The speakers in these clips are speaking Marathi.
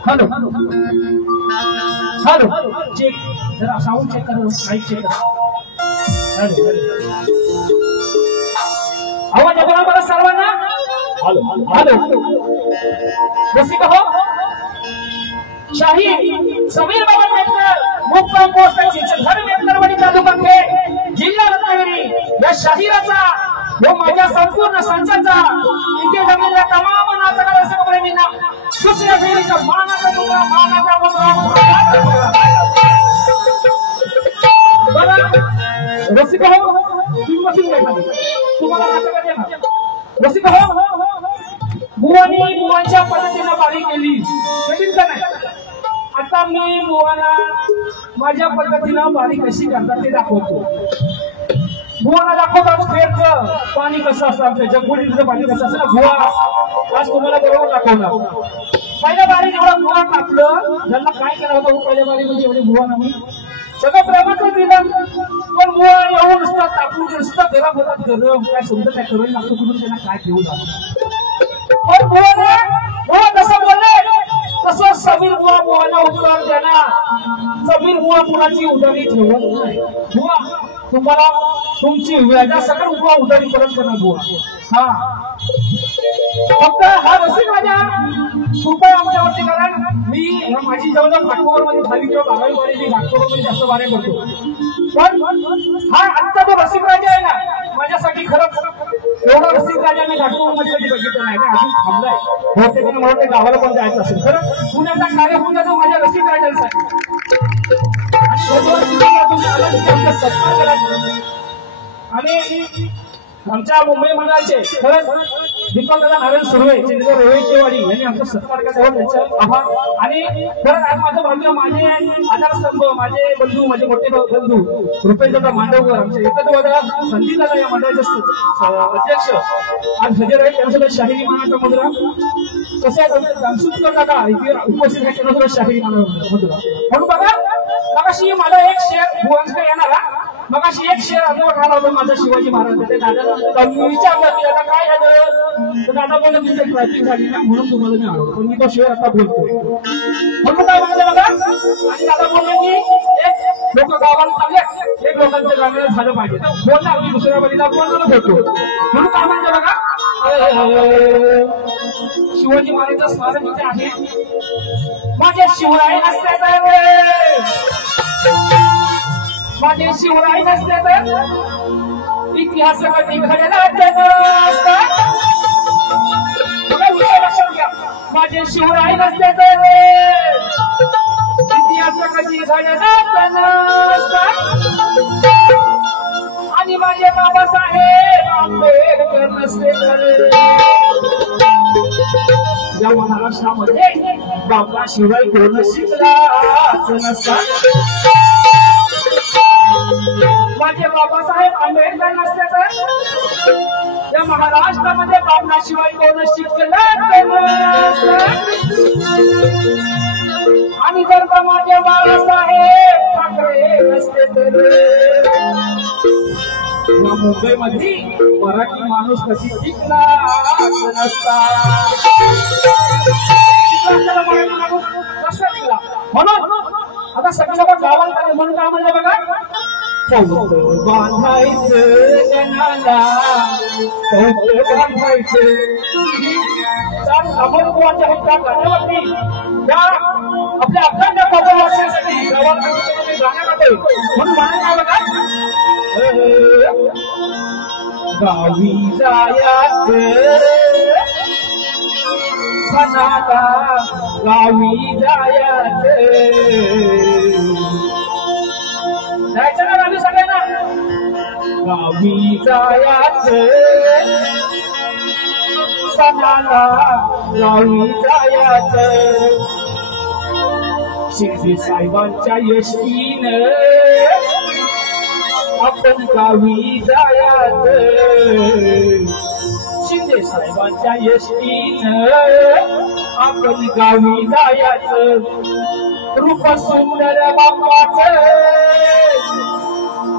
हॅलो हॅलो चेक जरा साऊंड चेक करा माईक चेक करा आवाज येतो ना मला सर्वांना हॅलो हॅलो रसिक हो शाही समीर बाबा मेहतर मुक्काम पोस्ट चिंचघर मेहतरवाडी तालुका खेड जिल्हा रत्नागिरी या शाहिराचा व माझ्या संपूर्ण संचाचा इथे जमलेल्या तमाम नाचकला रसिक प्रेमींना दुसऱ्या फेरीचा मानाचा मुद्रा मानाचा मुद्रा रसिक हो तुम्ही बसून बैठा तुम्हाला नाटक येणार रसिक हो बुवानी बुवांच्या पद्धतीने बारी केली कठीण का नाही आता मी बुवाला माझ्या पद्धतीने बारी कशी करतात ते दाखवतो बुवाला दाखवतात फेरचं पाणी कसं असतं आमच्या जगबुडीचं पाणी कसं असतं ना बुवा आज तुम्हाला बरोबर दाखवणार पहिल्या बारीत एवढं बुवा टाकलं त्यांना काय केलं होतं पहिल्या बारीमध्ये एवढे बुवा नाही सगळं प्रेमाचं दिलं पण बुवा एवढं नुसतं टाकून नुसतं गरम होतात गरम काय समजत काय करून लागतो कुठून त्यांना काय घेऊ लागतं पण बुवा तसं बोलले तसं समीर बुवा बुवाला उत्तर देणार समीर बुवा कुणाची उदारी ठेवत नाही बुवा तुम्हाला तुमची व्याजा सकट बुवा उदारी परत करणार बुवा हा फक्त हा रसिक राजा कृपया आमच्यावरती कारण मी माझी जवळ घाटकोपर मध्ये झाली किंवा 12वी वारी मी घाटकोपर मध्ये जास्त वाऱ्या करतो पण हा आजचा जो रसिक राजा आहे ना माझ्यासाठी खरंच एवढा रसिक राजा मी घाटकोपर मध्ये कधी बघितलं नाही ना अजून थांबलाय बहुतेक मला ते गावाला पण जायचं असेल खरं पुण्याचा कार्य होऊन जातो माझ्या रसिक राजांसाठी आणि सत्कार करायचं आणि आमच्या मुंबई मंडळाचे खरंच दीपकदादा नारायण सुर्वे चंद्रपूर रोहितवाडी यांनी आमचा सत्कार केला त्यांचा आभार आणि खरंच आज माझं भाग्य माझे आधारस्तंभ माझे बंधू माझे मोठे बंधू रुपेशदादा मांडवकर आमचे एकत्र संदीपदादा या मंडळाचे अध्यक्ष आज हजर आहेत त्यांच्यासोबत शाहिरी मानाचा मुद्रा कसं आहे सांस्कृतिक दादा इथे उपस्थित आहेत त्यांच्यासोबत शाहिरी मानाचा मुद्रा म्हणून बघा मगाशी मला एक शेअर भुवनकडे येणारा मगाशी एक शेअर अर्धवट राहिला होता माझा शिवाजी महाराज ते दादा विचारलं की आता काय झालं तर दादा बोलले तुमची ट्रॅफिक झाली ना म्हणून तुम्हाला मी आलो पण मी तो शेअर आता बोलतोय म्हणून काय म्हणलं बघा आणि दादा बोलले की एक लोक गावाला चालले एक लोकांच्या गावाला झालं पाहिजे बोलणार मी दुसऱ्या बळीला बोलणार होतो म्हणून काय म्हणलं बघा शिवाजी महाराजांचं स्मारक इथे आहे माझे शिवराय नसते माझे शिवराय नसते तर इतिहास कधी घडला लक्षात घ्या माझे शिवराय नसते तर इतिहास कधी घडला आणि माझे बाबासाहेब आंबेडकर नसते तर या महाराष्ट्रामध्ये बाबाशिवाय कोण शिकलाच नसता माझे बाबासाहेब आंबेडकर नसते तर या महाराष्ट्रामध्ये बाबाशिवाय कोण शिकलाच आणि जर का माझे बाळासाहेब ठाकरे नसते तर या मुंबईमध्ये मराठी माणूस कशी टिकलाच नसता मराठी माणूस कसा टिकला म्हणून आता सगळ्या गावाला म्हणून काय म्हणलं बघा बांधायचं जनाला बांधायचं अमोलकुमारच्या भक्ता गाण्यावरती त्या आपल्या अखंड खबर वाचण्यासाठी गावाला गाणं गातोय म्हणून म्हणून काय बघा गावी जायाचं सणाला गावी जायाचं जायचं ना गावी सगळ्यांना गावी जायाचं सणाला गावी जायाचं शिंदे साहेबांच्या यशीनं आपण गावी जायाचं शिंदे साहेबांच्या यशीनं आपण गावी जायाचं रूप सुंदर बापाचं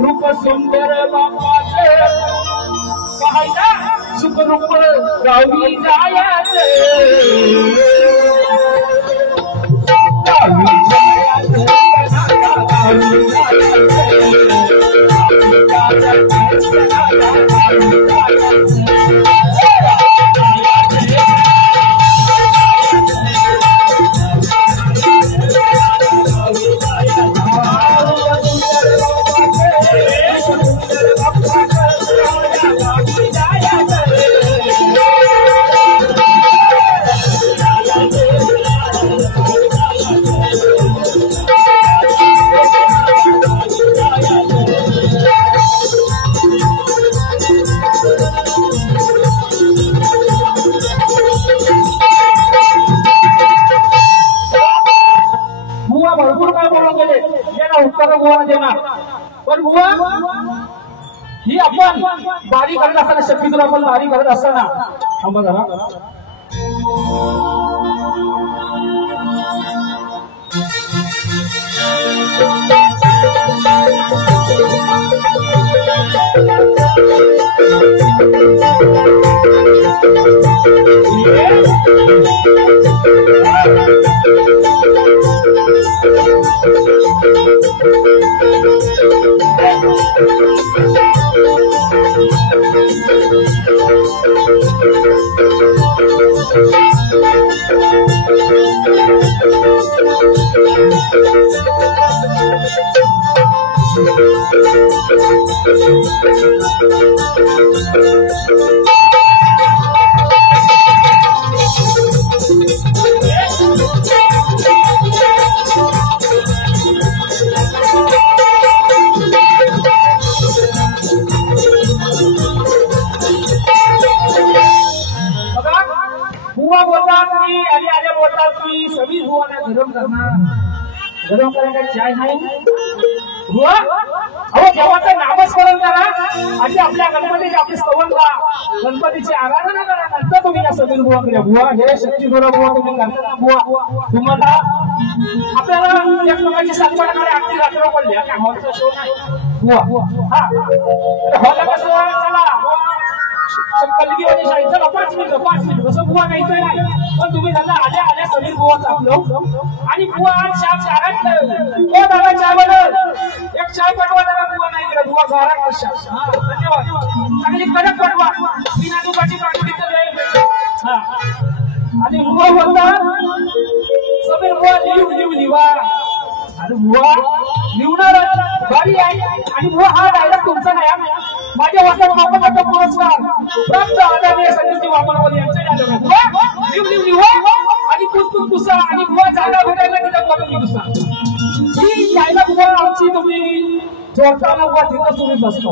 रूप सुंदर बापाचं पाहायला सुखरूप गावी जायाचं उत्तर बुवा देणार. पण बुवा ही आपण बारी करत असताना शक्यतो आपण बारी करत असताना थांबा जरा. बुवा बोलतात की आले बोलतात की सभी बुवाने गरम करणार. गरम करायला चाय नाही बुवा. अहो देवाचं नामस्मरण करा आणि आपल्या गणपतीचे आपले स्तवन करा, गणपतीची आराधना करा, नंतर तुम्ही या सभी बुवाकडे. बुवा हे शक्ती बुवा तुम्ही करता ना बुवा. तुम्हाला आपल्याला एकमेकांची संकटाकडे आपली रात्र पडली काय हॉलचा शो नाही बुवा. हा हॉल कसं चला कलगी होती शाळेत चला 5 मिनिटं जसं बुवा नाही पण तुम्ही त्यांना आल्या समीर बुवा टाकलो आणि बुवा चहा दादा चहा बनव एक चाय पाठवा दादा. बुवा नाही केला बुवा घरात कशा. धन्यवाद. चांगली कडक पाठवा बिना दुपाची पाठवली तर हा. आणि बुवा बोलता समीर बुवा लिवा. अरे बुवा लिवणार भारी आहे. आणि बुवा हा डायरेक्ट तुमचा नाही माझ्या वाचनाचा पुरस्कार प्राप्त आदरणीय संजय वामनवादी यांच्या लिवा आणि पुसा आणि बुवा जागा भेटायला तिथं बोलून दुसरा ही यायला बुवा आमची तुम्ही जोडताना बुवा तिथं सुरूच असतो.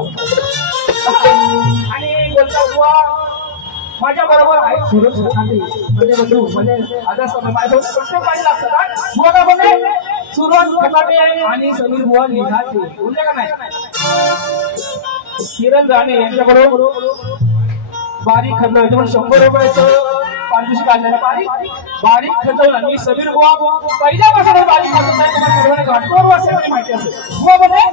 आणि बोलता बुवा माझ्या बरोबर आहे सुरज म्हणजे आदर्श प्रत्येक पाहिजे असतात बुवा म्हणजे सुरज खटाटे आणि समीर बुवा लिहाते बोलले का नाही. किरण राणे यांच्याबरोबर बारीक खतवलं 100 रुपयाचं पारितोषिक काढलेलं बारीक खतवलं. आणि समीर बुवा पहिल्यापासून बारीक खतवलं 8 वर्षांनी माहिती असेल. बुवा म्हणजे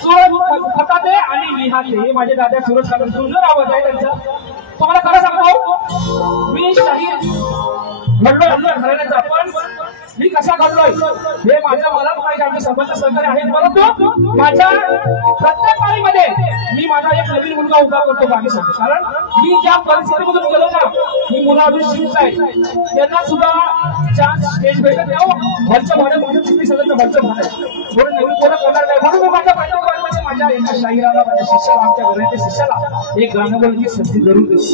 सुरज खताते आणि लिहाते हे माझे दादा सुरज खताते सुंदर आवाज आहे त्यांचा. तुम्हाला खरं सांगतो मी शाहीर घडलोय घराण्याचा पण मी कसा घडलोय हे मलाच माहिती. आमचे सर्वच सहकारी आहेत परंतु माझ्या प्रत्येक पाळीमध्ये मी माझा एक नवीन मुलगा उभा करतो बाकीसाठी. कारण मी ज्या परिस्थितीमधून गेलो ना ही मुलं अजून शिकत आहेत त्यांना सुद्धा चान्स स्टेज भेटत नाही. घरचं भाडं म्हणून तुम्ही सगळं घरचं भाडं थोडं नवीन कोणा करणार नाही म्हणून मी माझ्या पाठीमध्ये माझ्या एका शाहिराला माझ्या शिष्याला आमच्या घराच्या शिष्याला एक गाणं बोलून संधी जरूर देतो.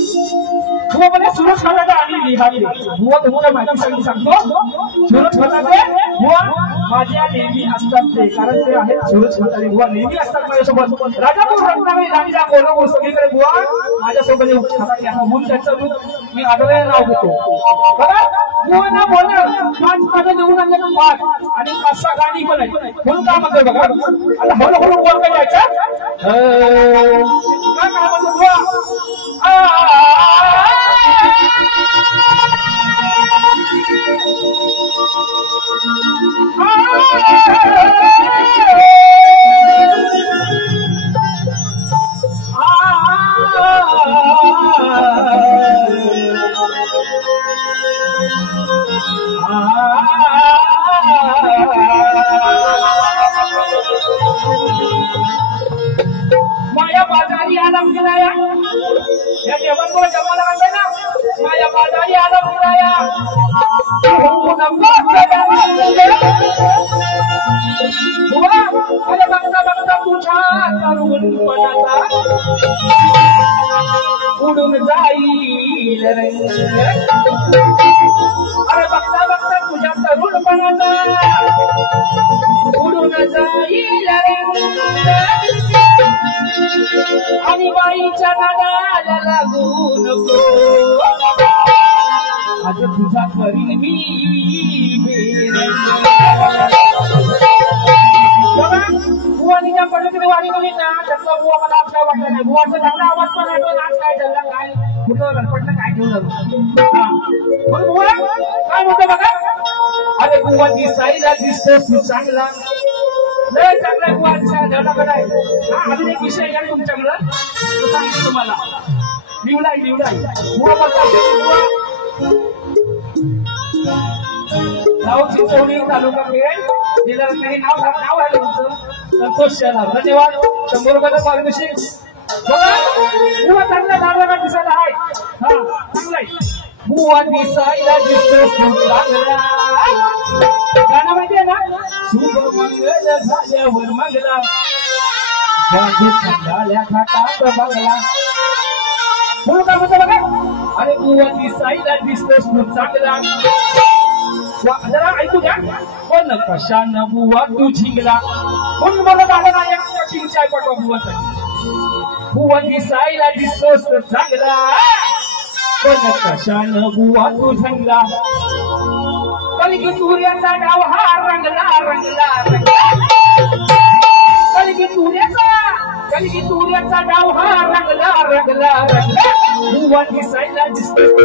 बुवा म्हणजे सुरज खटाटे आणि लिहाते. बुवा तुम्हाला माहिती सांगतो सुरज खटाटे बुवा माझ्या नेहमी असतात ते कारण ते आहेत सुरज खटाटे. बुवा नेहमी असतात माझ्यासोबत. राजापूर रत्नागिरी राणीच्या कोल्हापूर सगळीकडे बुवा माझ्यासोबत खटाटे असं म्हणून त्याचं रूप मी आठवले नाव घेतो. बघा बुवा ना बोलणार 5 माझं देऊन आणले 5 आणि 5-6 गाणी पण आहे म्हणून काय म्हणतोय बघा. आता हळूहळू बोल काय जायचं काय म्हणतो बुवा माया बाजारी आलम गिराया या जेवण को जमाला म्हणते ना माया बाजारी आलम गिराया अरे बघता बघता तुझा तरुण पणाचा उडून जाईल रे. अरे बघता बघता तुझ्या तरुण पणाचा उडून जाईल रे. आणि बाईच्या नादाला लागू नको आज तुझा करीन मी बारीक नाही ना त्यातला बुवा मला आज काय वाटलं नाही बुवाचा चांगला आवाज पण येतो आज काय झालं काय कुठं गणपतला काय घेऊन आलो पण बुवा काय म्हणतो बघा अरे बुवा दिसायला दिसतोस तू चांगला लय चांगला बुवा दिसायला आहे हा अजून एक विषय आहे तुमच्याकडं सांगतो तुम्हाला निवडाय बुवा म्हणतात गाव चिंचवली तालुका खेड जिल्हा काही नाव आहे तुमचं संतोष शेलार धन्यवाद 100 रुपयाचं पारितोषिक बघा बुवा चांगला दादाला दिसायला आहे हा चांगला आहे बुवा दिसायला दिसतोस तू चांगला गाणं माहितीये ना शुभ मंगल झाल्यावर मंगला झाल्या खाटात बंगला बोलू का म्हणतो बघा अरे बुवा दिसायला दिसतोस तू चांगला जरा ऐकू द्या पण कशानं बुवा तू झिंगला म्हणून मला दादा एक चाय पटवा बुवाचा बुवा दिसायला दिसतोस तू चांगला पण कशानं बुवा तू झिंगला कलगी सूर्याचा डाव हा रंगला कलगी सूर्याचा डाव हा रंगला बुवा दिसायला दिसतोस तू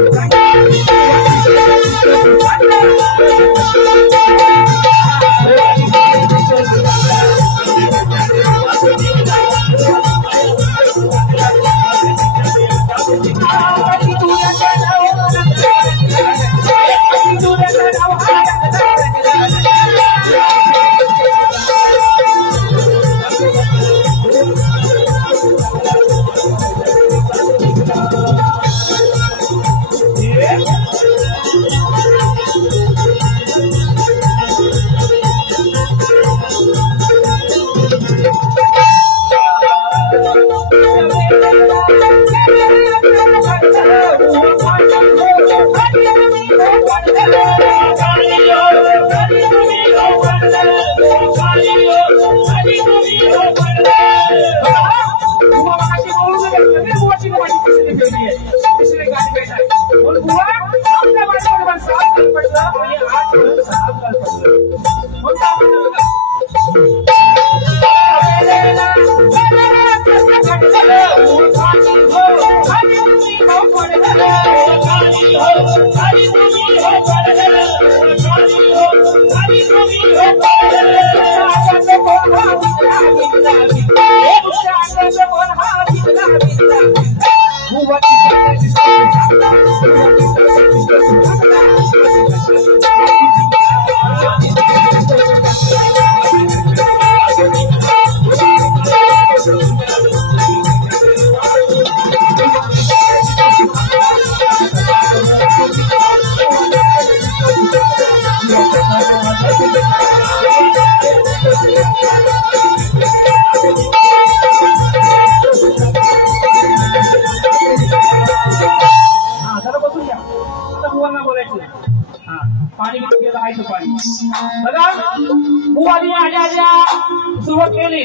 सुरुवात केली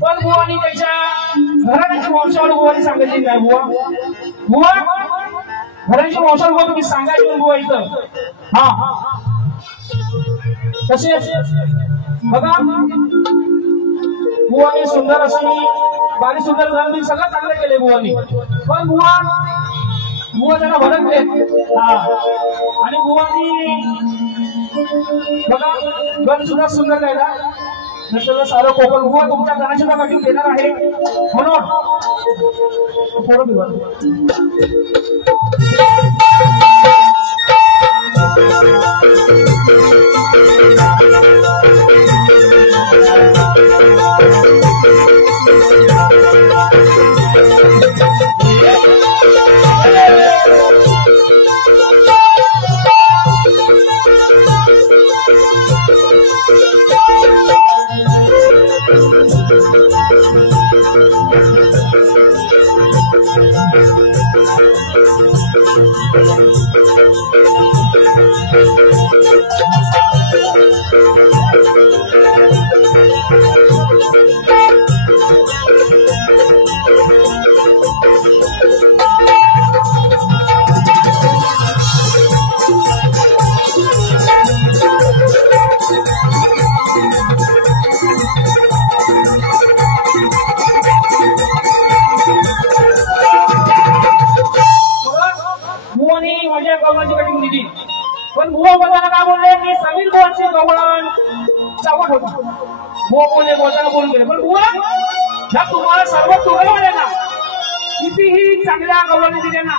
पण बुवानी त्याच्या घराण्याच्या वंशावळ बुवानी सांगितली काय बुवा घराण्याच्या वंशावळ बुवा तुम्ही सांगायचं बुवा इथं हा कसे बघा बुवानी सुंदर अशी बारी सुंदर घराणी सगळं चांगलं केले बुवानी पण बुवा त्यांना भडकले आणि बुवानी बघा गण सुद्धा सुंदर राहिला नंतर सारं कोकण बुवा तुमच्या गणाची पाठी देणार आहे म्हणून बुवाची गवळण चावट होता. बुवा बोलताना बोलून गेले. पण बुवा ह्या तुम्हाला सर्व तुरवले ना, कितीही चांगल्या गवळणी दिल्या ना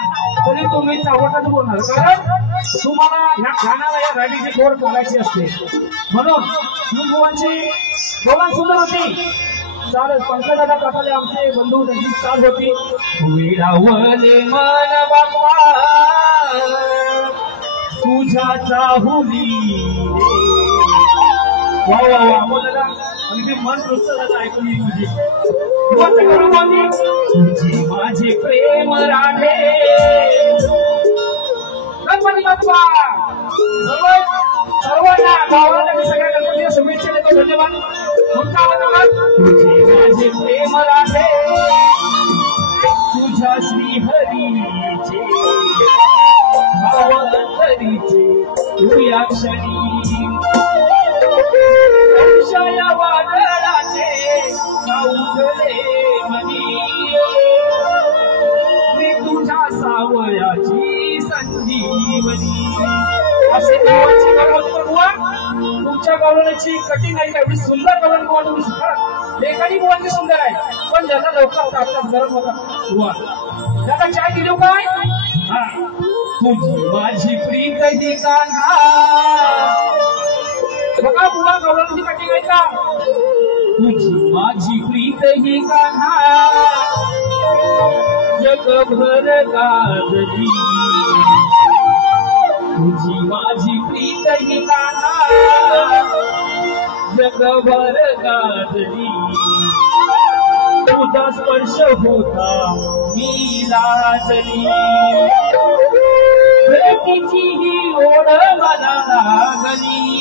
तरी तुम्ही चावटच बोलणार. कारण तुम्हाला ह्या खानाला या गाडीची गोड करायची असते. म्हणून बुवांची गवळण सुंदर होती. चालेल. पंकजदादा काकाले आमचे बंधू त्यांची चाल होती. विडावले मन बाप्पा तुझ्या चाहुली. वा वा वा बोला. अगदी मन तृप्त झालं ऐकून म्हणजे तुझी माझे प्रेम राधे. गणपती बाप्पा सर्वांना गावाला मी सगळ्या गणपतीला शुभेच्छा देतो. धन्यवाद. तुझे माझे प्रेम राधे तुझ्या श्रीहरीचे भावंतरीचे तू या क्षणी संशय वादळाचे सावधले मनी. मी तुझ्या सावयाची संजीवनी. असे गावाची गवळण तुमच्या गवळणीची कठीण आहे का? एवढी सुंदर गवळण बुवा तुम्ही शिका. लेखानी बुवांची सुंदर आहे पण ज्यांना लवकर कापतात गरम होता बुवा. त्याला चाय दिलो काय? हा. तुझी माझी प्रीत ही कान्हा. बघा बुवा गवळणीची कठीण आहे का? तुझी माझी प्रीत ही कान्हा जगभर गाजली. तुझी माझी प्रीत ही कान्हा जगभर गाजली. तुझा स्पर्श होता मी लाजली. प्रेतीची ही ओढ मला लागली.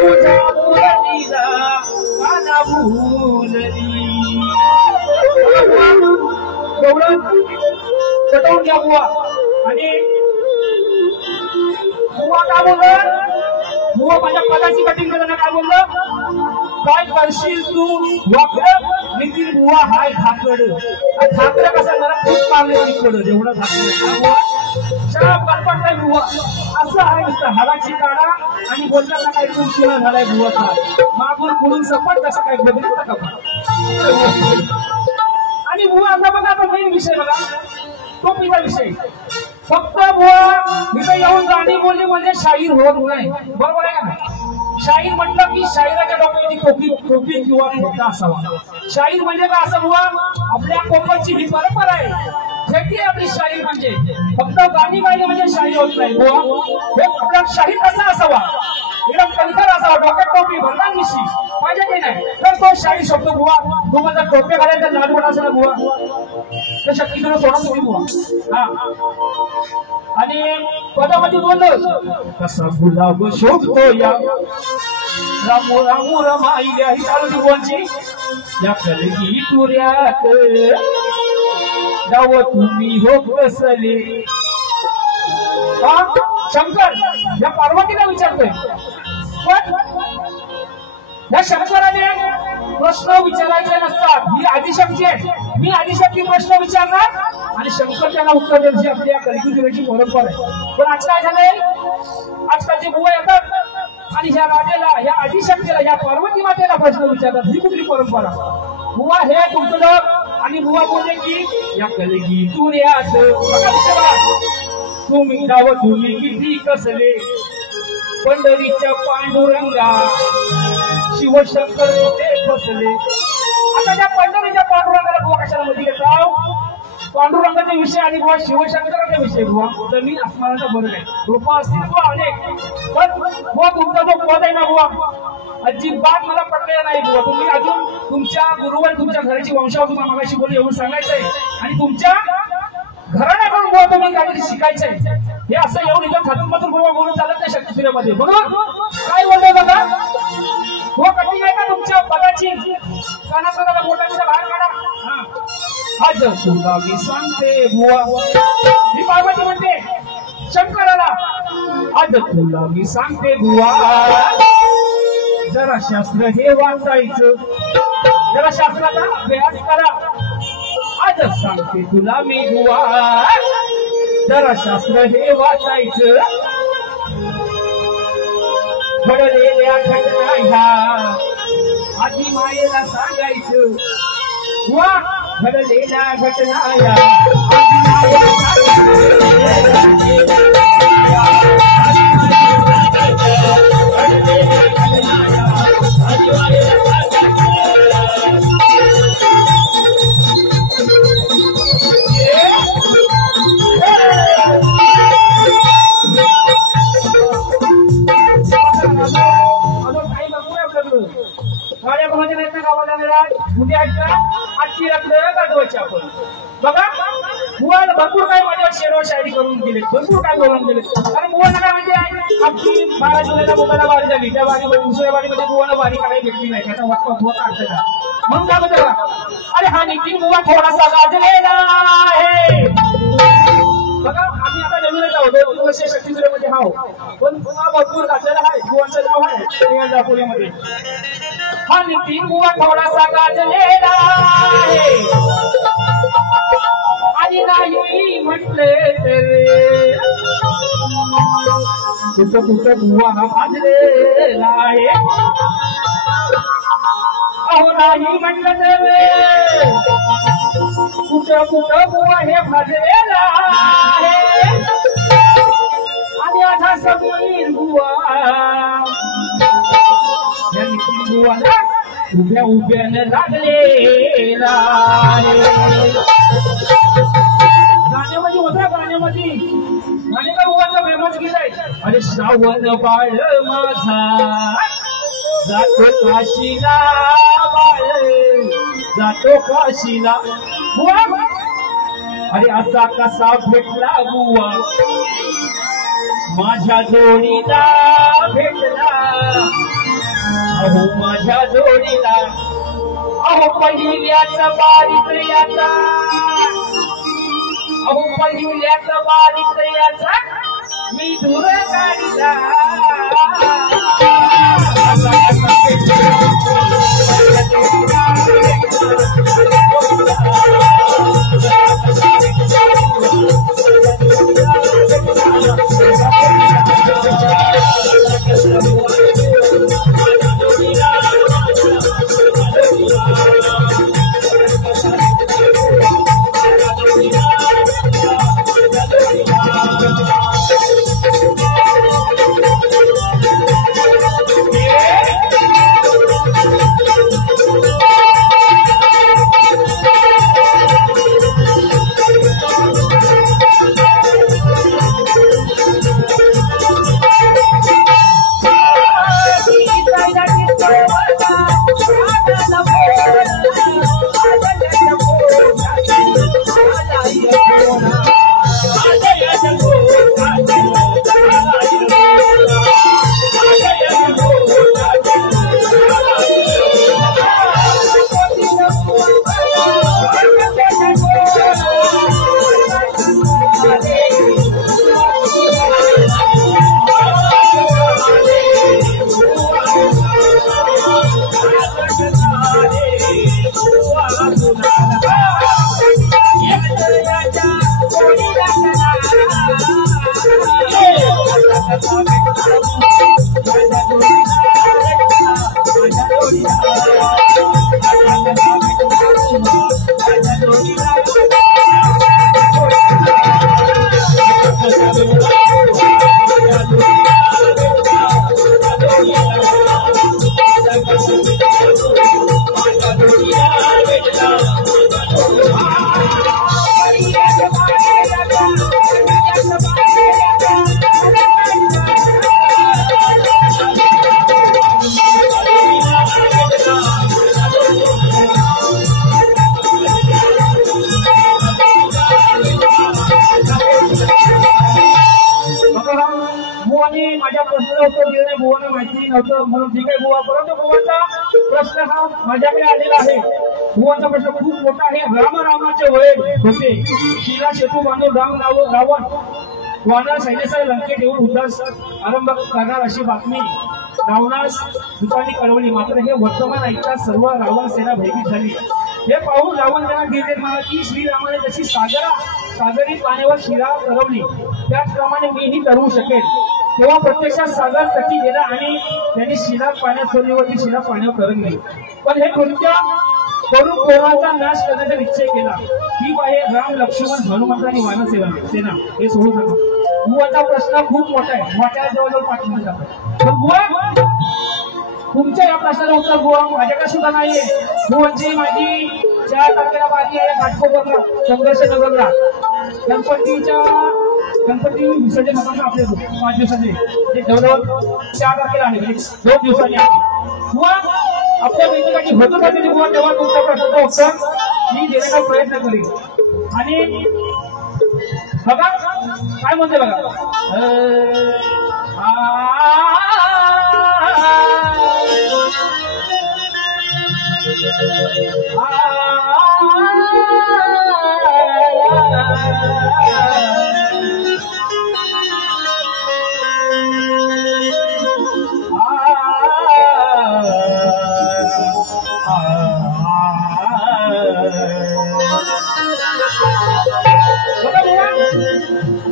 तुझ्या मुरलीला काना भूलली. गवळण पटवून घ्या बुवा. आणि बुवा काय बोललं? बुवा माझ्या पदाची कटिंग करताना काय बोललं? काय करशील तू वाकड नितीन बुवा हाय धाकड. धाकड कसं मला खूप मागले तिकड जेवढं धाकड शाळा पटपट नाही बुवा. असं आहे नुसतं हाडाची काढा आणि बोलताना काही तुमची झालाय बुवाचा. मागून पुढून सपट कसं काय बदलू नका. आणि बुवा आता बघा आता मेन विषय बघा तो पहिला विषय. फक्त बुवा इथे येऊन गाणी बोलली म्हणजे शाहीर होत नाही. बरोबर आहे का? शाहीर म्हटलं की शाहिराच्या डोक्याची टोपी किंवा खोटा असावा. शाहीर म्हणजे काय असं बुवा? आपल्या कोकणची ही परंपरा आहे. शेती आपली शाहीर म्हणजे फक्त गाणी गायली म्हणजे शाहीर होत नाही बुवा. आपला शाहीर कसा असावा? एकदम कणखर असावा. डोक्यात टोपी भरणार निशी पाहिजे की नाही तर तो शाहीर शब्द बुवा. तुम्हाला टोपे घालायचा लहानपण असेल बुवा तर शक्ती तुला सोडा थोडी बुवा. हा. आणि पदामध्ये बोललं कसा गुलाब शोधतो या रामू रामू रमाईल्या ही चालू बुवांची. या कलगी तुऱ्यात जाव तुम्ही हो कसले. शंकर या पार्वतीला विचारतोय. पण या शंकराने प्रश्न विचारायचे नसतात. ही आदिशक्ती आहे. मी आदिशक्ती प्रश्न विचारणार आणि शंकर त्यांना उत्तर द्यायची आपली या कलियुगाची परंपरा आहे. पण आज काय झालंय? आजकालचे बुवा येतात आणि ह्या राजाला ह्या आदिशक्तीला या पार्वती मातेला प्रश्न विचारतात. ही कुठली परंपरा? बुवा हे तुमचं लोक आणि बुवा बोलले की या कलगी तुऱ्यात तुम्ही गाव तुम्ही किती कसले. पंढरीच्या पांडुरंगा शिवशंकर ते फसले. आता त्या पंढरीच्या पांडुरंगाला बुवा कशाला मध्ये घेताव? पांडुरंगाचा विषय आणि बुवा शिवशंकराचा विषय बुवा जमीन आसमानाचा फरक आहे. रूपा असतील बुवा अनेक पण बुवा तुमचा जो पद आहे ना बुवा अजिबात मला पटलेला नाही बुवा. तुम्ही अजून तुमच्या गुरुवर तुमच्या घराची वंशावळ तुम्हाला मागाशी बोलली एवढं सांगायचंय आणि तुमच्या घराण्याकडून बुवा तुम्ही काहीतरी शिकायचंय. हे असं येऊन इथं खातून बुवा बोलून चालत नाही शक्तीपीठामध्ये. बरोबर काय बोलतोय बघा? बुवा कठीण आहे का तुमच्या पदाची? कानात मोठा बाहेर काढा. आज तुला मी सांगते बुवा. ही पार्वती म्हणते शंकराला आज तुला मी सांगते बुवा जरा शास्त्र हे वाचायचं. जरा शास्त्राचा अभ्यास करा. आज सांगते तुला मी बुवा जरा शास्त्र हे वाचायचं. घडलेल्या घटना ह्या आधी मायेला सांगायचं बुवा घडलेल्या घटना ह्या आधी मायेला आजची रात्र गाजवायची आपण बघा मुळाला भरपूर काही माझ्यावर शेरवा शायरी करून दिले भरपूर काय बोलून दिले कारण मुळाला काय म्हणजे आपली 12 जुलैला मुलाला वारी झाली त्या वारीमध्ये दुसऱ्या वारीमध्ये मुळाला वारी करायला भेटली नाही त्याचा वाटपा होत अडचण म्हणून काय म्हणतो अरे हा नितीन मुळा थोडासा गाजलेला आहे बघा आम्ही आता नवीनच आहोत 1936 मध्ये हाव पण मुळा भरपूर गाजलेला आहे मुळाचं नाव आहे दापोलीमध्ये हा नितीन मुळा थोडासा गाजलेला आहे आणि नाही म्हटले तरी कुठं कुठं बुवा भाजलेला आहे अहो नाही म्हटलं तर कुठं कुठं बुवा हे भाजलेला आहे आणि आता समीर बुवा या नितीन बुवाला उभ्या उभ्यानं लागलेला आहे गाण्यामध्ये होता गाण्यामध्ये गाणे का बुवाचा फेमस गेलाय अरे श्रावण बाळ माझा जातो काशीला बाळ जातो काशीला बुवा अरे असा कसा भेटला बुवा माझ्या जोडीला भेटला अहो माझ्या जोडीला अहो पहिल्याच बारीक याचा अहो पहिल्याच बारीक याचा मी दूर काढला माझ्या प्रश्नाला उत्तर देणे बुवांना माहिती नव्हतं म्हणून ठीक आहे बुवा परंतु बुवांचा प्रश्न हा माझ्याकडे आलेला आहे बुवांचा प्रश्न खूप मोठा आहे रामाचे वय होते शिला सेतू बांधून रावण वानर सैन्यासह लंकेत येऊन उद्धार आरंभ करणार अशी बातमी रावणास दुपारी कळवली मात्र हे वर्तमान ऐकताच सर्व रावण सेना भयभीत झाली हे पाहून रावण त्यांना धीर म्हणाला की श्रीरामाने जशी सागरी पाण्यावर शिरा तरवली त्याचप्रमाणे मीही तरवू शकेल तेव्हा प्रत्यक्षात सागर तटी गेला आणि त्यांनी शिला पाण्यात सोडली शिला पाण्यावर तरंगली. पण हे कृत्य करून कोणाचा नाश करण्याचा निश्चय केला. ही बाहे राम लक्ष्मण हनुमंत आणि वानर सेना हे सोडू नका. बुवाचा प्रश्न खूप मोठा आहे. मोठ्या जवळजवळ 5 मिनिट जातात. पण बुवा तुमच्या या प्रश्नाचं उत्तर बुवा माझ्याकडे सुद्धा नाहीये. बुवांची माझी 4 तारखेला बाजी आहे घाटकोपरला संघर्ष नगरला. गणपती विसर्जन होतात ना आपल्या 5 दिवसाचे ते जवळजवळ 4 तारखेला आहे. 2 दिवसांनी आहे. बुवा आपल्या बैठकाची होतो का तरी बुवा तेव्हा तुमच्या प्रश्नाचं उत्तर मी देण्याचा प्रयत्न करीन. आणि बघा काय म्हणते बघा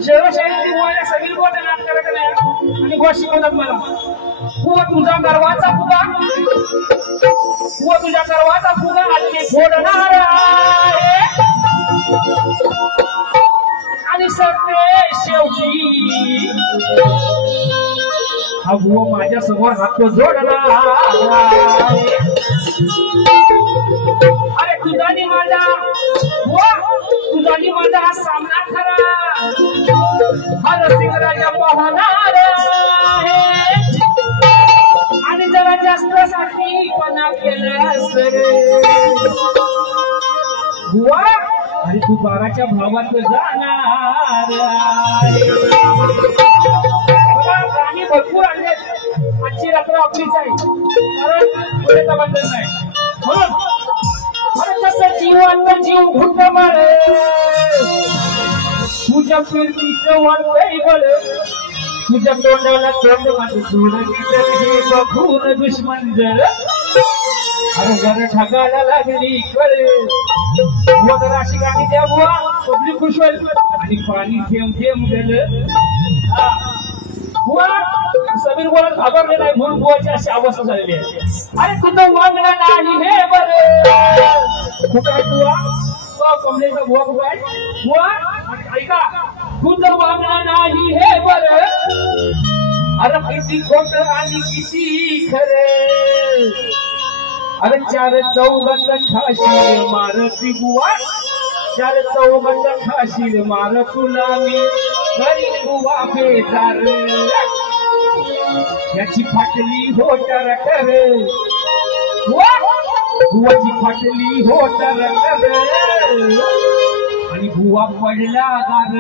शहरशाही बुवाने सगळी बुवा नाट करायचं नाही आणि बुवा शिकवतात मला. बुवा तुझा गर्वाचा फुगा बुवा तुझ्या गर्वाचा फुगा आणि फोडणार आणि सरते शेवटी हा बुवा माझ्या समोर हात जोडणार. अरे तुझानी माझा बुवा तुझानी माझा हा सामना खरा हा रसिक राजा पाहणार आणि जरा जास्त साठीपणा केल्यास बुवा आणि तू 12च्या भावात जाणार. प्राणी भरपूर आणले. आजची रात्र आपलीच आहे कारण पुढेचा बंधन नाही. म्हणून तसं जीवन जीव घुंड मारे तुझ्या कीर्तीचं वाढतंय बळ तुझ्या तोंडाला तोंड माझं हे बघून दुश्मन जर अरे जर ठगायला लागली कळे मग राशिकाने द्या बुवा पब्लिक खुश होईल आणि पाणी थेंब थेंब गेलं. बुवा समीर बोलत घाबरलेला आहे म्हणून बुवाची अशी अवस्था झालेली आहे. अरे तुझं मागणं नाही हे बरं कुठं आहे बुवा कमलेचा बुवा कुठं आहे बुवा ऐका तुझं मागणं नाही हे बरं. अरे किती खोट आणि किती खरे अरे 4 चौघात खाशील मारती बुवा 4 चौघात खाशील मार तुला मी करीन बुवा बेजार. याची फाटली हो तर कर बुवाची फाटली हो तर कर आणि बुवा पडला गार.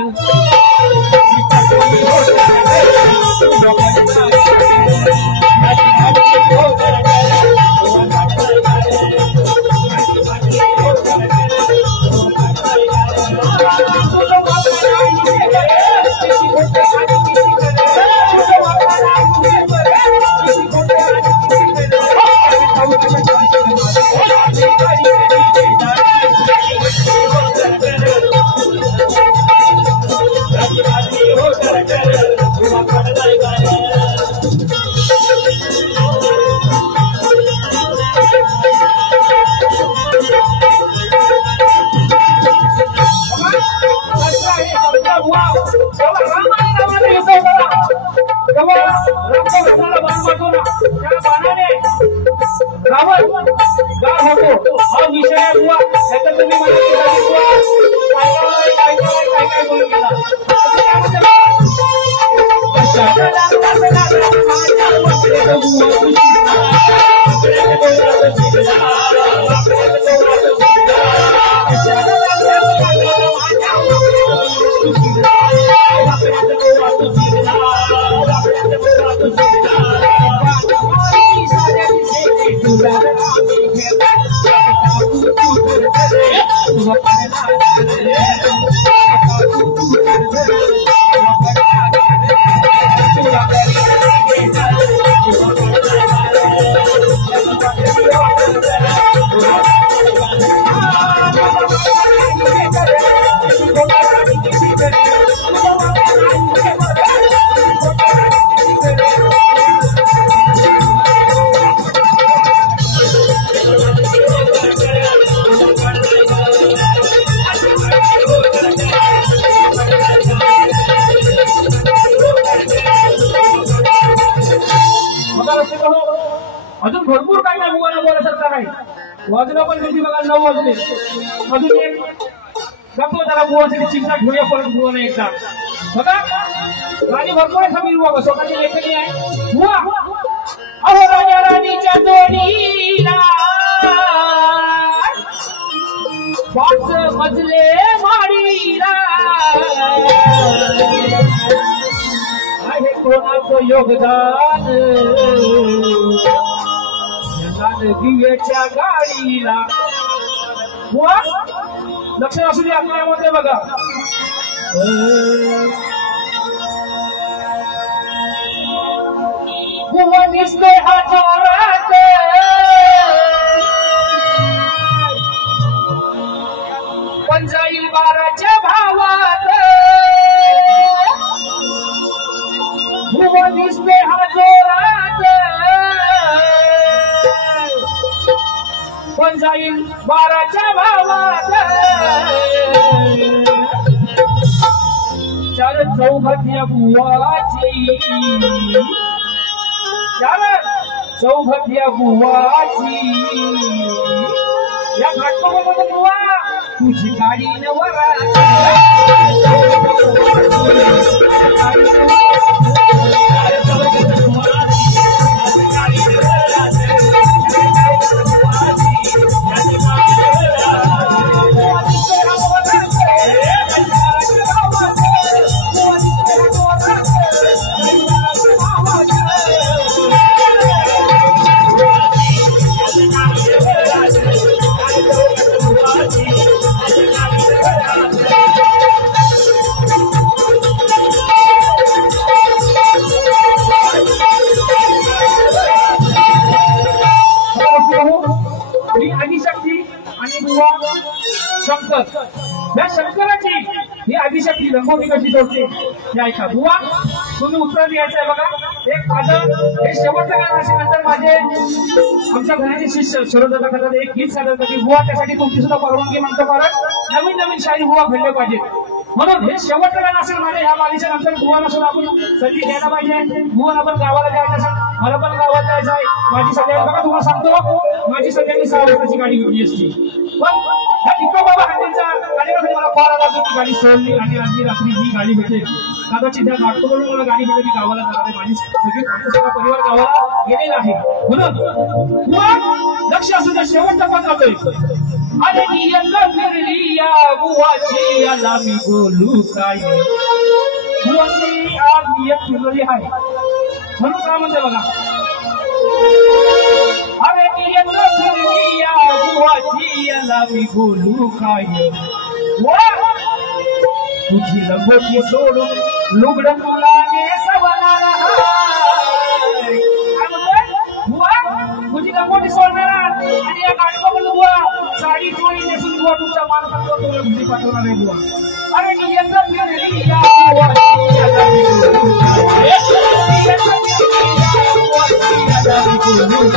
अजून भरपूर काय काय बुवाला बोलायचं काय वाजलं पण किती बघा 9 वाजले अजून एक गप्पो त्याला बुवासाठी चिंता ठेवूया परत बुवाला एकदा बघा राणी भरपूर आहे समीर बुवा स्वतःची लेखणी आहे बुवा अहो राजा राणीच्या जोडीला 5 मजले माडीला आहे कोणाचं योगदान दिव्याच्या गाडीला बुवा लक्ष असू दे आपल्यामध्ये बघा बुवा दिसतोय हातारात पण जाईल 12च्या भावात बुवा दिसतोय हातारात पण जाईल 12च्या भावात 4 चौघातल्या बुवाची 4 चौघातल्या बुवाची या घाटकोपरमध्ये बुवा तुझी गाडी नवरा शंकर या शंकराची ही आदिशक्ती रंगोली कशी जोडते हे ऐका बुवा तुम्ही उत्तर द्यायचं आहे बघा एक माझं हे शेवटचं गाणं असेल माझे आमच्या घराचे शिष्य शरददादा करतात एक गीत सादर करते बुवा त्यासाठी तुमची सुद्धा परवानगी मागतो परत नवीन नवीन शाही बुवा घडले पाहिजे म्हणून हे शेवटचं गाणं असेल माझ्या ह्या बालीच्या नंतर बुवाला सुद्धा आपण संधी घ्यायला पाहिजे बुवाला पण गावाला जायचं असेल मला पण गावात जायचं आहे माझी सध्या बघा तुम्हाला सांगतो माझी सध्या मी 6 वाजताची गाडी घेतली असती पण ह्या बाबा हातीचा गाडीमध्ये मला कॉल आला की गाडी सोडली आणि आधी रात्री ही गाडी भेटेल कदाचित त्या नागपूरवरून मला गाडी भेटेल मी गावाला जाणार आहे माझी सगळा परिवार गावाला गेलेला आहे म्हणून लक्ष असू द्या शेवटचा पण जातोय अरे फिरली या बुवाची याला मी बोलू काय बुवाची आज नियत फिरली आहे म्हणून काय म्हणते बघा अरे नियत फिरली या बुवाची याला मी बोलू काय तुझी लंगोटी सोडून लुगडं मुलाने सवनाला तुझी लंगोटी सोडणार आणि या नाटकामध्ये बुवा साडी चोळी नेसून बुवा तुमच्या माणसावर तुला घरी पाठवणार आहे बुवा अरे नियत फिरली या बुवाची याला मी बोलू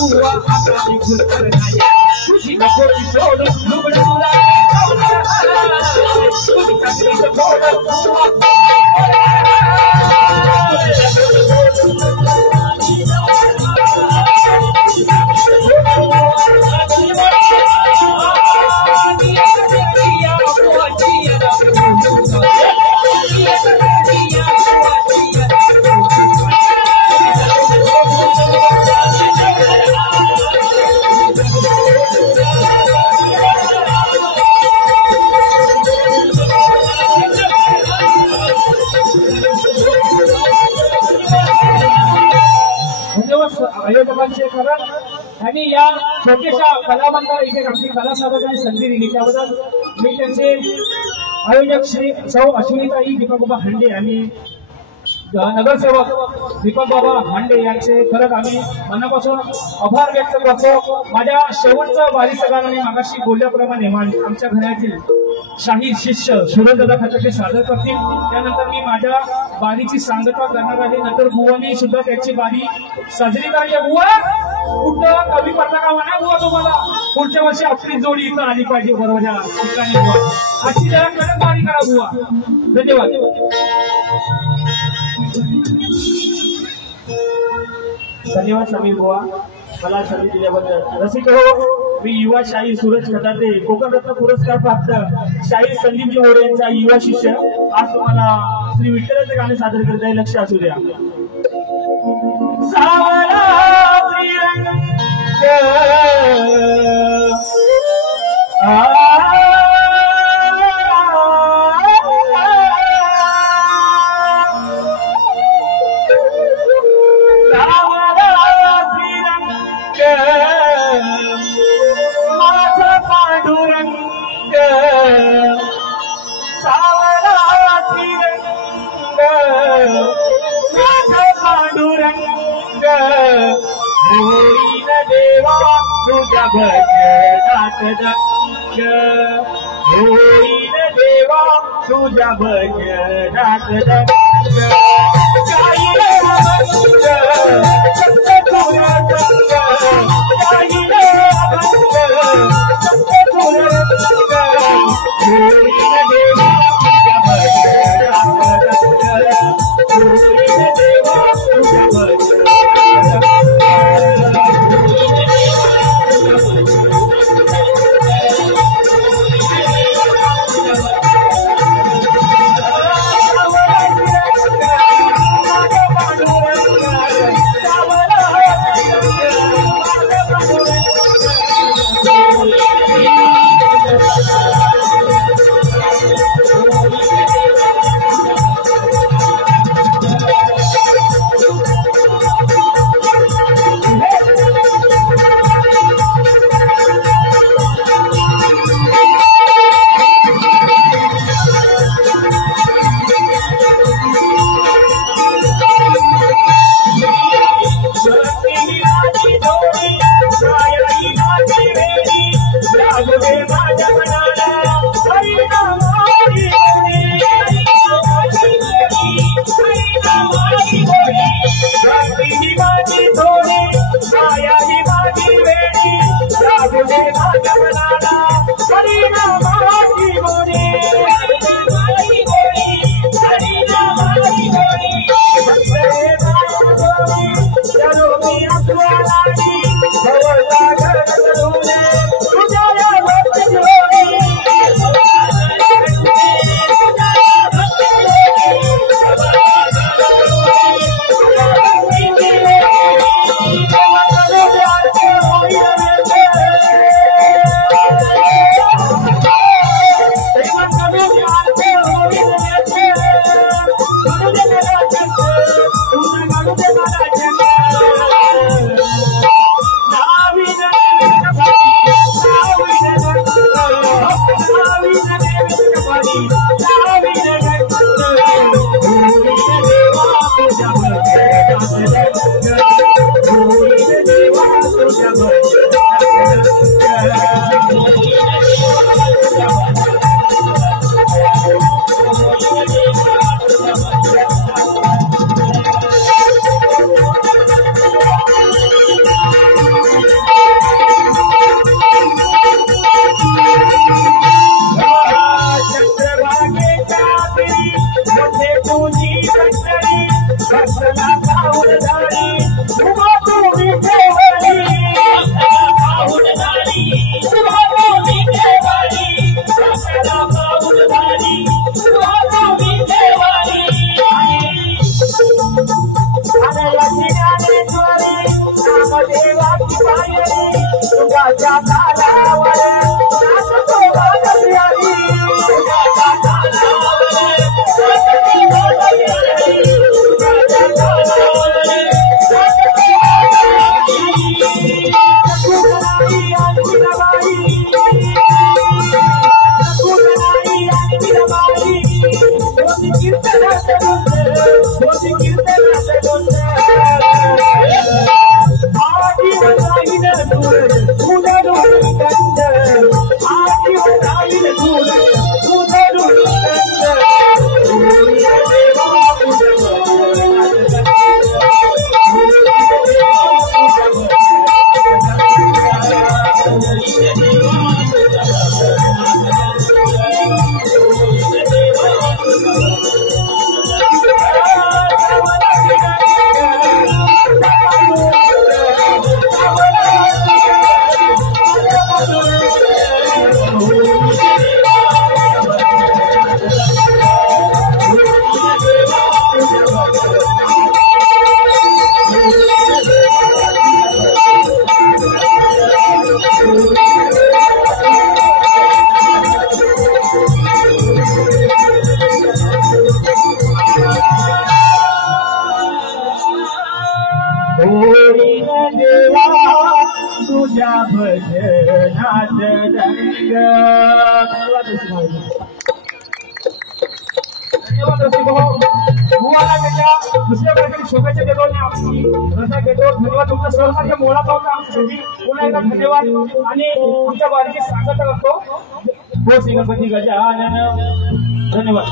बुवा आपली गुलकर नाही तुझी नकोची सोडून लुगड तुला तुझी तकलीफ सोडून बुवा आयोजकांचे कारण आणि या छोट्याशा कलावंताला इथे आपली कला सादरण्याची संधी दिली त्याबद्दल मी त्यांचे आयोजक श्री सौ अश्विनीताई दीपक बाबा हांडे आणि नगरसेवक दीपक बाबा हांडे यांचे खरंच आम्ही मनापासून आभार व्यक्त करतो. माझ्या शेवटचं वारीचं गाणं मी मागाशी बोलल्याप्रमाणे आमच्या घरातील शाही शिष्य सुरेशदादा खताटे सादर करतील. त्यानंतर मी माझ्या बारीची सांगता करणार आहे. नंतर बुवानी सुद्धा त्याची बारी साजरी करायची. बुवा कुठं कमी पडता का म्हणा बुवा तुम्हाला पुढच्या वर्षी आपली जोडी इथं आली पाहिजे बरोबर ठिकाणी बुवा अशी जरा कडक बारी करा बुवा. धन्यवाद. धन्यवाद समीर बुवा मला संधी दिल्याबद्दल. रसिक हो मी युवा शाही सूरज खताटे कोकण रत्न पुरस्कार प्राप्त शाही संदीपजी मोरे यांचा युवा शिष्य आज तुम्हाला श्री विठ्ठलाचे गाणे सादर करत आहे. लक्ष असू द्या. सावला श्रीरंग तुझ्या भजनात दंग होईल देवा तुझ्या भजनात दंग गाईल अभंग सत्य तुझ्या संग गाईल अभंग सत्य तुझ्या संग होईल देवा तुझ्या भजनात दंग होईल देवा तुझ्या भजनात तुझी कंटरी भक्तना पाऊल झाली उभा तुम्ही केवळी भक्तना पाऊल झाली उभा तुम्ही केवळी भक्तना पाऊल झाली उभा तुम्ही केवळी आणि लक्ष्मीने चोरी नामदेवाची पायरी तुझ्या तालावर नाचतो वाजवियारी तुझ्या तालावर नाचतो वाजवियारी तुझ्या तालावर नाचतो वाजवियारी सकुनाई आणखी रवाई सकुनाई आणखी रवाई होती कीर्तनाचे डोंगर होती कीर्तनाचे डोंगर आजी बताईन दूर तुझं डोळ कंद आजी बताईन दूर तुझं डोळ कंद देवा तुझं तुझ्या भजनात रंग धन्यवाद रसिकहो मुवाला त्याच्या दुसऱ्या प्रकारे शुभेच्छा देतो आणि आपली रजा घेतो धन्यवाद तुमच्या सहकार्य मोळा पाहून आमच्यासाठी पुन्हा एकदा धन्यवाद आणि आमच्या वारीचे स्वागत करतो हो श्री गणपती गजानन धन्यवाद